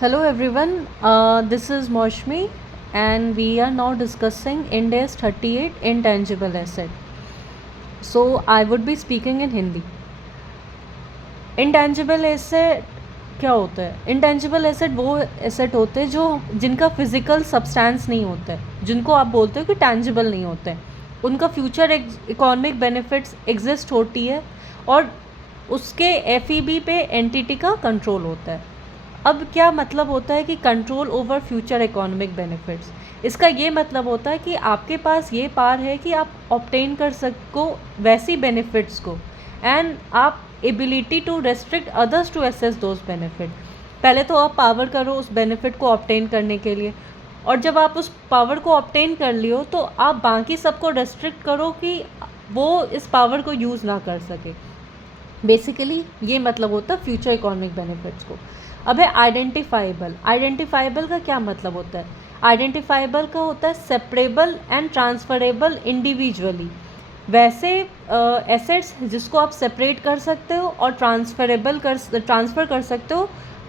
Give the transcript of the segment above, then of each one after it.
Hello everyone, this is Moshmi and we are now discussing India's 38 intangible asset. So I would be speaking in Hindi. Intangible asset क्या होता है? Intangible asset वो asset होते हैं जो जिनका physical substance नहीं होता है, जिनको आप बोलते हो कि टैंजिबल नहीं होते हैं, उनका फ्यूचर इकोनॉमिक बेनिफिट्स एग्जिस्ट होती है और उसके एफईबी पे एंटिटी का कंट्रोल होता है। अब क्या मतलब होता है कि control over future economic benefits? इसका ये मतलब होता है कि आपके पास ये पावर है कि आप ऑब्टेन कर सको वैसी बेनिफिट्स को एंड आप ability to restrict others to access those benefit. पहले तो आप पावर करो उस बेनिफिट को ऑब्टेन करने के लिए, और जब आप उस पावर को ऑब्टेन कर लियो तो आप बाकी सबको रेस्ट्रिक्ट करो कि वो इस पावर को यूज़ ना कर सके। बेसिकली ये मतलब होता है फ्यूचर इकोनॉमिक बेनिफिट्स को। अब है आइडेंटिफाइबल। आइडेंटिफाइबल का क्या मतलब होता है? आइडेंटिफाइबल का होता है सेपरेबल एंड ट्रांसफरेबल इंडिविजुअली। वैसे एसेट्स जिसको आप सेपरेट कर सकते हो और ट्रांसफ़र कर सकते हो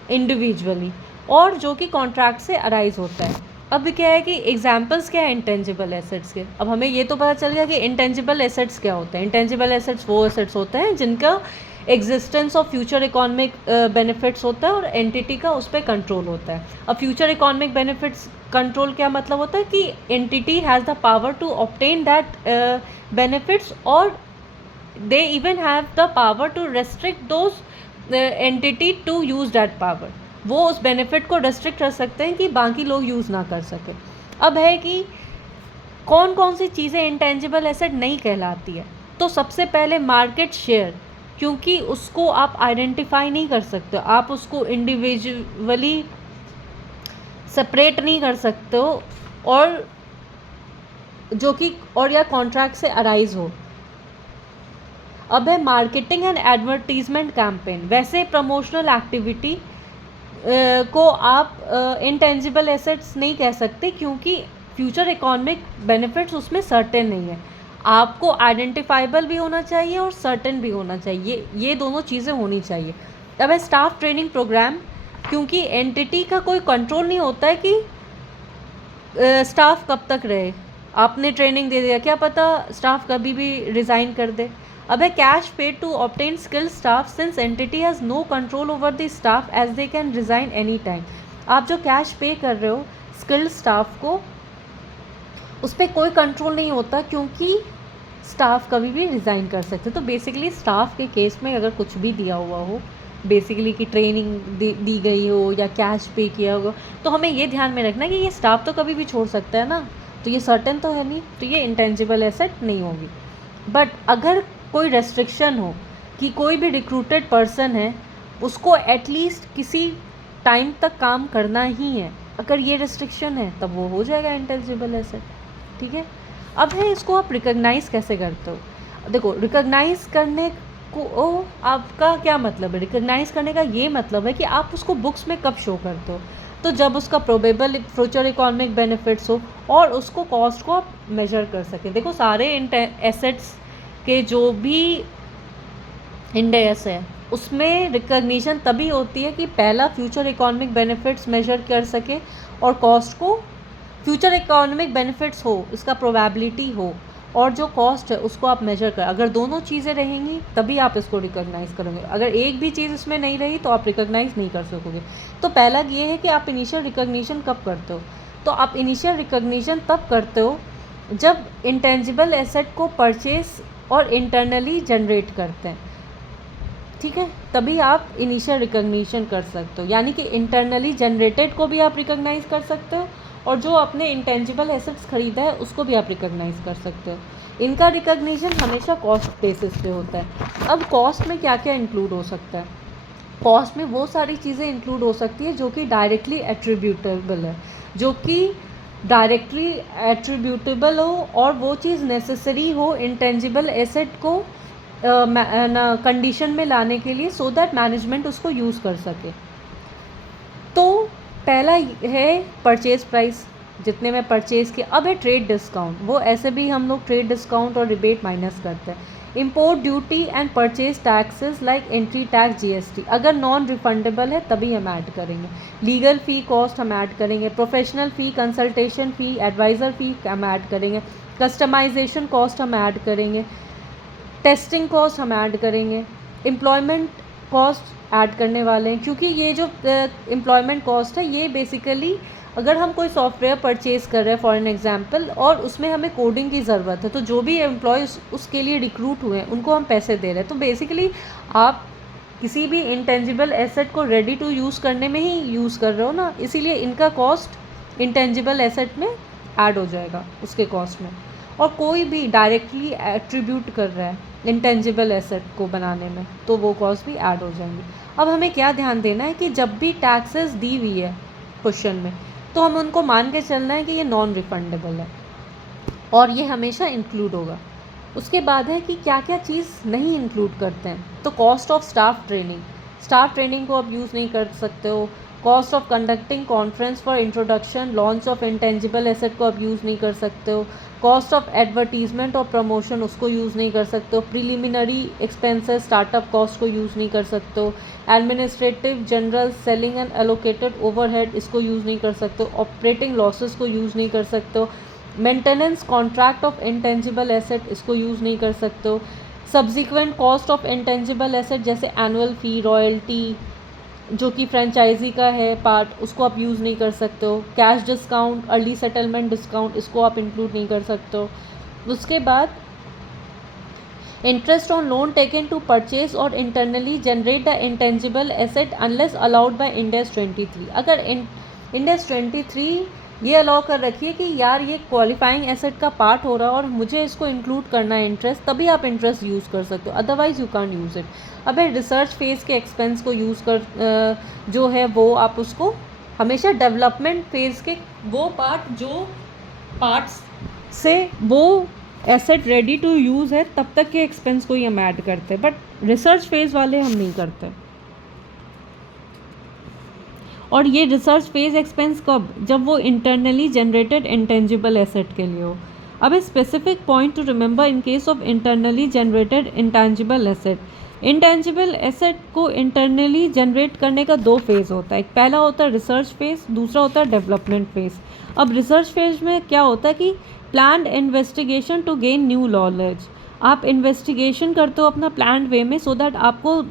इंडिविजुअली, और जो कि कॉन्ट्रैक्ट से अराइज होता है। अब क्या है कि एग्जांपल्स क्या है इंटेंजिबल एसेट्स के? अब हमें ये तो पता चल गया कि इंटेंजिबल एसेट्स क्या होते हैं। इंटेंजिबल एसेट्स वो एसेट्स होते हैं जिनका existence of future economic benefits होता है और एंटिटी का उस पर कंट्रोल होता है। अब फ्यूचर इकोनॉमिक बेनिफिट्स कंट्रोल क्या मतलब होता है कि entity has the power to obtain that benefits, और they even have the power to restrict those entity to use that power. वो उस बेनिफिट को रेस्ट्रिक्ट कर सकते हैं कि बाकी लोग यूज़ ना कर सकें। अब है कि कौन कौन सी चीज़ें इंटेंजिबल एसेट नहीं कहलाती है? तो सबसे पहले मार्केट शेयर, क्योंकि उसको आप आइडेंटिफाई नहीं कर सकते, आप उसको इंडिविजुअली सेपरेट नहीं कर सकते हो, और जो कि और या कॉन्ट्रैक्ट से अराइज हो। अब है मार्केटिंग एंड एडवर्टीजमेंट कैंपेन। वैसे प्रमोशनल एक्टिविटी को आप इंटेंजिबल एसेट्स नहीं कह सकते, क्योंकि फ्यूचर इकोनॉमिक बेनिफिट्स उसमें सर्टेन नहीं है। आपको आइडेंटिफाइबल भी होना चाहिए और सर्टेन भी होना चाहिए, ये दोनों चीज़ें होनी चाहिए। अब है स्टाफ ट्रेनिंग प्रोग्राम, क्योंकि एंटिटी का कोई कंट्रोल नहीं होता है कि स्टाफ कब तक रहे। आपने ट्रेनिंग दे दिया, क्या पता स्टाफ कभी भी रिज़ाइन कर दे। अब है cash paid to obtain skilled staff since entity has no control over the staff as they can resign any time. आप जो कैश पे कर रहे हो स्किल्ड स्टाफ को, उस पर कोई कंट्रोल नहीं होता, क्योंकि स्टाफ कभी भी रिज़ाइन कर सकते। तो बेसिकली स्टाफ के केस में अगर कुछ भी दिया हुआ हो, बेसिकली कि ट्रेनिंग दी गई हो या कैश पे किया होगा, तो हमें ये ध्यान में रखना कि ये स्टाफ तो कभी भी छोड़ सकता है ना, तो ये सर्टेन तो है नहीं, तो ये इंटेंजिबल एसेट नहीं होगी। बट अगर कोई रेस्ट्रिक्शन हो कि कोई भी रिक्रूटेड पर्सन है उसको एटलीस्ट किसी टाइम तक काम करना ही है, अगर ये रेस्ट्रिक्शन है तब वो हो जाएगा इंटेंजिबल एसेट। ठीक है। अब है इसको आप रिकॉग्नाइज़ कैसे करते हो? देखो, रिकॉग्नाइज़ करने को आपका क्या मतलब है? रिकॉग्नाइज़ करने का ये मतलब है कि आप उसको बुक्स में कब शो करते हो? तो जब उसका प्रोबेबल फ्यूचर इकोनॉमिक बेनिफिट्स हो और उसको कॉस्ट को आप मेजर कर सकें। देखो, सारे एसेट्स के जो भी इंडेस है उसमें रिकॉग्निशन तभी होती है कि पहला फ्यूचर इकोनॉमिक बेनिफिट्स मेजर कर सके और कॉस्ट को, फ्यूचर इकोनॉमिक बेनिफिट्स हो, इसका प्रोबेबिलिटी हो, और जो कॉस्ट है उसको आप मेजर कर। अगर दोनों चीज़ें रहेंगी तभी आप इसको रिकॉग्नाइज़ करोगे। अगर एक भी चीज़ इसमें नहीं रही तो आप रिकॉग्नाइज़ नहीं कर सकोगे। तो पहला ये है कि आप इनिशियल रिकॉग्निशन कब करते हो? तो आप इनिशियल रिकॉग्निशन तब करते हो जब इंटेंजिबल एसेट को परचेस और इंटरनली जनरेट करते हैं। ठीक है, तभी आप इनिशियल रिकॉग्निशन कर सकते हो, यानी कि इंटरनली जनरेटेड को भी आप रिकॉग्नाइज़ कर सकते हो और जो आपने इंटेंजिबल एसेट्स खरीदा है उसको भी आप रिकॉग्नाइज़ कर सकते हो। इनका रिकॉग्निशन हमेशा कॉस्ट बेसिस पे होता है। अब कॉस्ट में क्या क्या इंक्लूड हो सकता है? कॉस्ट में वो सारी चीज़ें इंक्लूड हो सकती है जो कि डायरेक्टली एट्रीब्यूटेबल है, जो कि डायरेक्टली एट्रीब्यूटेबल हो और वो चीज़ नेसेसरी हो इंटेंजिबल एसेट को कंडीशन में लाने के लिए, सो दैट मैनेजमेंट उसको यूज़ कर सके। तो पहला है परचेज प्राइस, जितने में परचेज़ किया। अब है ट्रेड डिस्काउंट। वो ऐसे भी हम लोग ट्रेड डिस्काउंट और रिबेट माइनस करते हैं। Import duty and purchase taxes like entry tax, GST अगर नॉन रिफंडेबल है तभी हम ऐड करेंगे। लीगल फ़ी कॉस्ट हम ऐड करेंगे, प्रोफेशनल फ़ी, कंसल्टेशन फ़ी, एडवाइज़र फ़ी हम ऐड करेंगे, कस्टमाइजेशन कॉस्ट हम ऐड करेंगे, टेस्टिंग कॉस्ट हम ऐड करेंगे, एम्प्लॉयमेंट कॉस्ट ऐड करने वाले हैं, क्योंकि ये जो एम्प्लॉयमेंट कॉस्ट है ये बेसिकली अगर हम कोई सॉफ्टवेयर परचेज़ कर रहे हैं फॉर एन एग्जांपल और उसमें हमें कोडिंग की ज़रूरत है, तो जो भी एम्प्लॉय उसके लिए रिक्रूट हुए हैं उनको हम पैसे दे रहे हैं। तो बेसिकली आप किसी भी इंटेंजिबल एसेट को रेडी टू यूज़ करने में ही यूज़ कर रहे हो ना, इसीलिए इनका कॉस्ट इंटेंजिबल एसेट में ऐड हो जाएगा उसके कॉस्ट में। और कोई भी डायरेक्टली एट्रीब्यूट कर रहा है इंटेंजिबल एसेट को बनाने में तो वो कॉस्ट भी ऐड हो जाएंगी। अब हमें क्या ध्यान देना है कि जब भी टैक्सेस दी हुई है क्वेश्चन में तो हम उनको मान के चलना है कि ये नॉन रिफंडेबल है और ये हमेशा इंक्लूड होगा। उसके बाद है कि क्या क्या चीज़ नहीं इंक्लूड करते हैं, तो कॉस्ट ऑफ स्टाफ ट्रेनिंग को आप यूज़ नहीं कर सकते हो। Cost of conducting conference for introduction launch of intangible asset को आप यूज़ नहीं कर सकते हो। कॉस्ट ऑफ एडवर्टीजमेंट और प्रमोशन उसको यूज़ नहीं कर सकते हो। प्रिलिमिनरी एक्सपेंसेस स्टार्टअप कॉस्ट को यूज़ नहीं कर सकते हो। Administrative general selling and allocated overhead इसको यूज़ नहीं कर सकते हो। ऑपरेटिंग लॉसेस को यूज़ नहीं कर सकते हो। Maintenance contract of intangible asset इसको यूज़ नहीं कर सकते हो। Subsequent cost of intangible asset जैसे एनुअल फ़ी, रॉयल्टी जो कि फ्रेंचाइजी का है पार्ट, उसको आप यूज़ नहीं कर सकते हो। Cash discount, early settlement discount इसको आप इंक्लूड नहीं कर सकते हो। उसके बाद interest on loan taken to purchase और internally generate the intangible asset unless allowed by Ind AS 23। अगर इंडेस 23 ये अलाउ कर रखिए कि यार ये क्वालिफाइंग एसेट का पार्ट हो रहा है और मुझे इसको इंक्लूड करना है इंटरेस्ट, तभी आप इंटरेस्ट यूज़ कर सकते हो, otherwise you can't use it. अब रिसर्च फेज़ के एक्सपेंस को यूज़ कर जो है वो आप उसको हमेशा डेवलपमेंट फेज़ के वो पार्ट जो पार्ट्स से वो एसेट रेडी टू यूज़ है तब तक के एक्सपेंस को ही हम ऐड करते हैं, बट रिसर्च फेज़ वाले हम नहीं करते। और ये रिसर्च फेज एक्सपेंस कब, जब वो इंटरनली जनरेटेड इंटेंजिबल एसेट के लिए हो। अब a specific point two remember in case of internally generated intangible asset, intangible asset को इंटरनली जनरेट करने का दो फेज़ होता है। एक पहला होता है रिसर्च फेज़, दूसरा होता है डेवलपमेंट फेज़। अब रिसर्च फेज़ में क्या होता है कि planned investigation to gain new knowledge, आप इन्वेस्टिगेशन करते हो अपना प्लान्ड वे में सो दैट आपको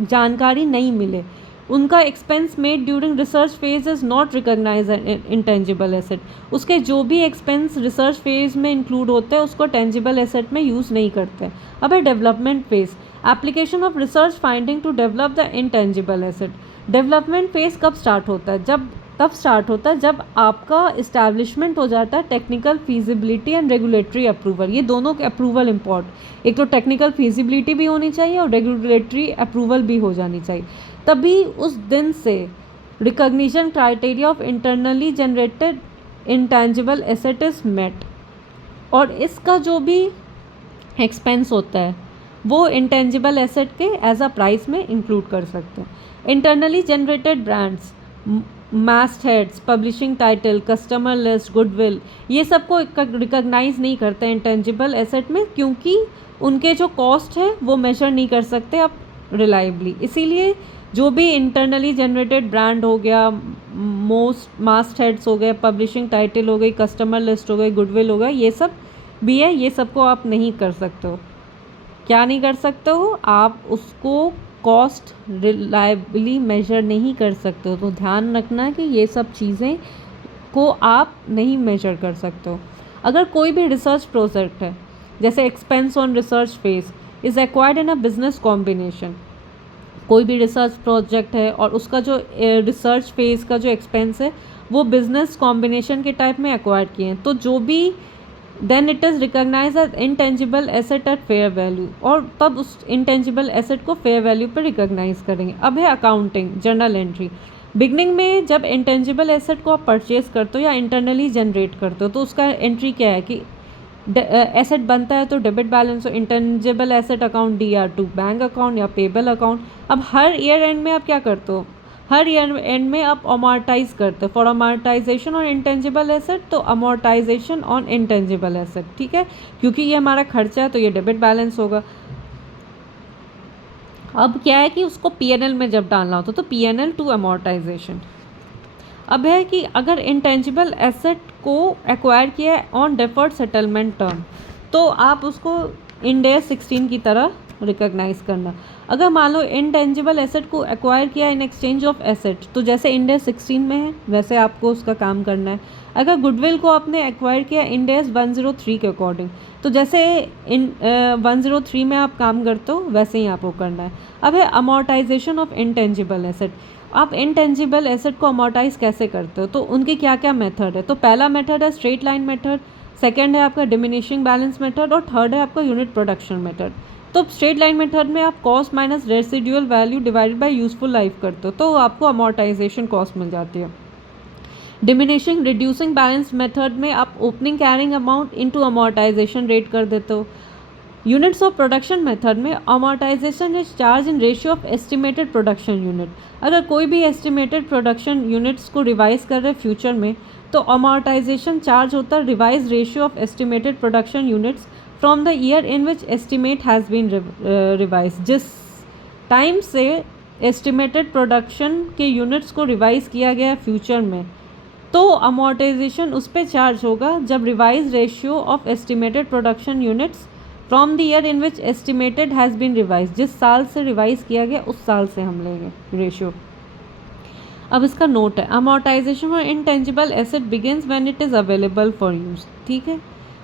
जानकारी नहीं मिले। उनका expense made during research phase is not recognize intangible asset, उसके जो भी एक्सपेंस रिसर्च फेज में इंक्लूड होते हैं उसको टेंजिबल एसेट में यूज़ नहीं करते। अब है development phase, application of research finding to develop the intangible asset. Development phase कब स्टार्ट होता है, तब स्टार्ट होता है जब आपका इस्टेब्लिशमेंट हो जाता है technical feasibility and regulatory approval. ये दोनों के अप्रूवल इम्पॉर्टेंट, एक तो टेक्निकल फीजिबिलिटी भी होनी चाहिए और रेगुलेटरी अप्रूवल भी हो जानी चाहिए, तभी उस दिन से recognition criteria of internally generated intangible asset is met. और इसका जो भी एक्सपेंस होता है वो इंटेंजिबल एसेट के एज अ प्राइस में इंक्लूड कर सकते हैं। Internally generated brands, mastheads, publishing title, customer list, goodwill, ये सबको रिकॉग्नाइज नहीं करते इंटेंजिबल एसेट में, क्योंकि उनके जो कॉस्ट है वो मेजर नहीं कर सकते आप रिलायबली। इसीलिए जो भी इंटरनली जनरेटेड ब्रांड हो गया, मास्ट हेड्स हो गए, पब्लिशिंग टाइटल हो गई, कस्टमर लिस्ट हो गई, गुडविल हो गया, ये सब भी है, ये सबको आप नहीं कर सकते हो। क्या नहीं कर सकते हो, आप उसको कॉस्ट रिलायबली मेजर नहीं कर सकते हो। तो ध्यान रखना कि ये सब चीज़ें को आप नहीं मेजर कर सकते हो। अगर कोई भी रिसर्च प्रोजेक्ट है, जैसे expense on research phase is acquired in a business combination, कोई भी रिसर्च प्रोजेक्ट है और उसका जो रिसर्च फेज का जो एक्सपेंस है वो बिजनेस कॉम्बिनेशन के टाइप में एक्वायर किए हैं, तो जो भी then it is recognize as intangible asset at fair value, और तब उस इंटेंजिबल एसेट को फेयर वैल्यू पर रिकॉग्नाइज करेंगे। अब है अकाउंटिंग जर्नल एंट्री। बिगनिंग में जब इंटेंजिबल एसेट को आप परचेज करते हो या इंटरनली जनरेट करते हो तो उसका एंट्री क्या है कि एसेट बनता है तो डेबिट बैलेंस हो, intangible asset account DR2 bank account या पेबल अकाउंट। अब हर ईयर एंड में आप क्या करते हो, हर ईयर एंड में आप अमॉर्टाइज करते हो। For amortisation on intangible asset तो अमॉर्टाइजेशन ऑन इंटेंजिबल एसेट, ठीक है, क्योंकि ये हमारा खर्चा है तो ये डेबिट बैलेंस होगा। अब क्या है कि उसको पीएनएल में जब डालना होता तो पीएनएल टू अमोर्टाइजेशन। अब है कि अगर इंटेंजिबल एसेट को एक्वायर किया है ऑन डेफर्ड सेटलमेंट टर्म, तो आप उसको इंड एस 16 की तरह रिकॉग्नाइज करना। अगर मान लो इंटेंजिबल एसेट को एक्वायर किया इन एक्सचेंज ऑफ एसेट, तो जैसे इंड एस 16 में है वैसे आपको उसका काम करना है। अगर गुडविल को आपने एक्वायर किया इंड एस 103 के अकॉर्डिंग, तो जैसे इन 103 में आप काम करते हो वैसे ही आपको करना है। अब है अमोर्टाइजेशन ऑफ इंटेंजिबल एसेट। आप इंटेंजिबल एसेट को अमोर्टाइज कैसे करते हो, तो उनके क्या क्या मेथड है। तो पहला मेथड है स्ट्रेट लाइन मेथड, सेकंड है आपका डिमिनिशिंग बैलेंस मेथड, और थर्ड है आपका यूनिट प्रोडक्शन मेथड। तो स्ट्रेट लाइन मेथड में आप cost minus residual value divided by useful life करते हो, तो आपको अमोर्टाइजेशन कॉस्ट मिल जाती है। डिमिनिशिंग रिड्यूसिंग बैलेंस मेथड में आप opening carrying amount into amortization rate कर देते हो। यूनिट्स ऑफ प्रोडक्शन मेथड में amortization is charge in ratio of estimated production unit. अगर कोई भी एस्टिमेटेड प्रोडक्शन यूनिट्स को रिवाइज कर रहे फ्यूचर में, तो अमोर्टाइजेशन चार्ज होता है revise ratio of estimated production units from the year in which estimate has been revise. जिस टाइम से एस्टिमेटेड प्रोडक्शन के यूनिट्स को रिवाइज किया गया फ्यूचर में, तो अमोर्टाइजेशन उस पर चार्ज होगा जब revise ratio of estimated production units from the year in which estimated has been revise, जिस साल से रिवाइज किया गया उस साल से हम लेंगे रेशियो। अब इसका नोट है, amortisation for intangible asset begins when it is available for use. ठीक है,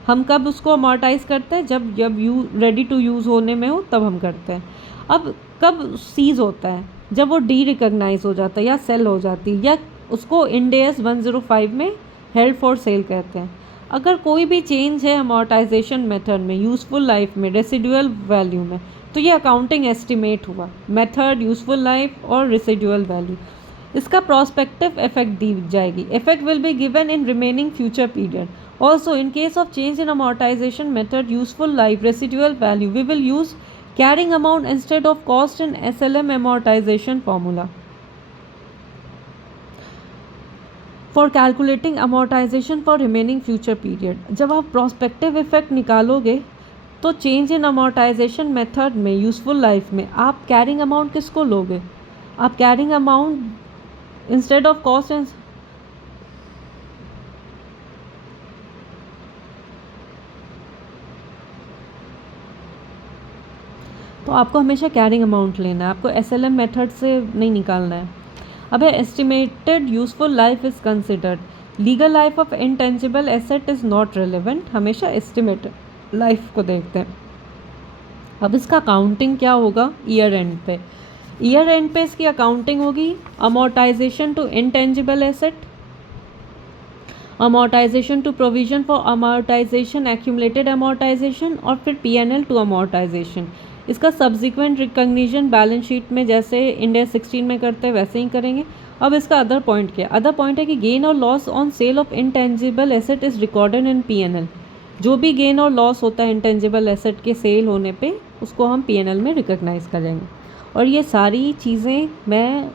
हम कब उसको अमोर्टाइज करते हैं, जब रेडी टू यूज़ होने में हो तब हम करते हैं। अब कब सीज होता है, जब वो डी रिकॉग्नाइज हो जाता है या सेल हो जाती है, या उसको इंड एस 105 में हेल्ड फॉर सेल कहते हैं। अगर कोई भी चेंज है अमोर्टाइजेशन मेथड में, यूज़फुल लाइफ में, रेसिडुअल वैल्यू में, तो ये अकाउंटिंग एस्टिमेट हुआ। मेथड, यूज़फुल लाइफ और रेसिडुअल वैल्यू, इसका प्रोस्पेक्टिव इफेक्ट दी जाएगी। Effect will be given in remaining future period. Also in case of change in amortization method, useful life, residual value, we will use carrying amount instead of cost in SLM amortization formula for calculating amortization for remaining future period. जब आप prospective effect निकालोगे तो change in amortization method में, useful life में, आप carrying amount किसको लोगे, आप carrying amount instead of cost तो आपको हमेशा कैरिंग अमाउंट लेना है, आपको SLM मेथड से नहीं निकालना है। अब estimated useful life is considered, legal life of intangible asset is not relevant, हमेशा एस्टिमेटेड लाइफ को देखते हैं। अब इसका अकाउंटिंग क्या होगा, ईयर एंड पे। ईयर एंड पे इसकी अकाउंटिंग होगी amortization to intangible asset, amortization to provision for amortization, accumulated amortization, और फिर PNL टू अमोर्टाइजेशन। इसका सब्सिक्वेंट रिकॉग्निशन बैलेंस शीट में जैसे इंड एस 16 में करते हैं वैसे ही करेंगे। अब इसका अदर पॉइंट क्या है, अदर पॉइंट है कि गेन और loss on sale of intangible asset is recorded in PNL। जो भी गेन और लॉस होता है इंटेंजिबल एसेट के सेल होने पे, उसको हम PNL में रिकॉग्नाइज करेंगे। और ये सारी चीज़ें मैं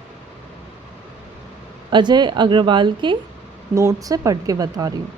अजय अग्रवाल के नोट से पढ़ के बता रही हूँ।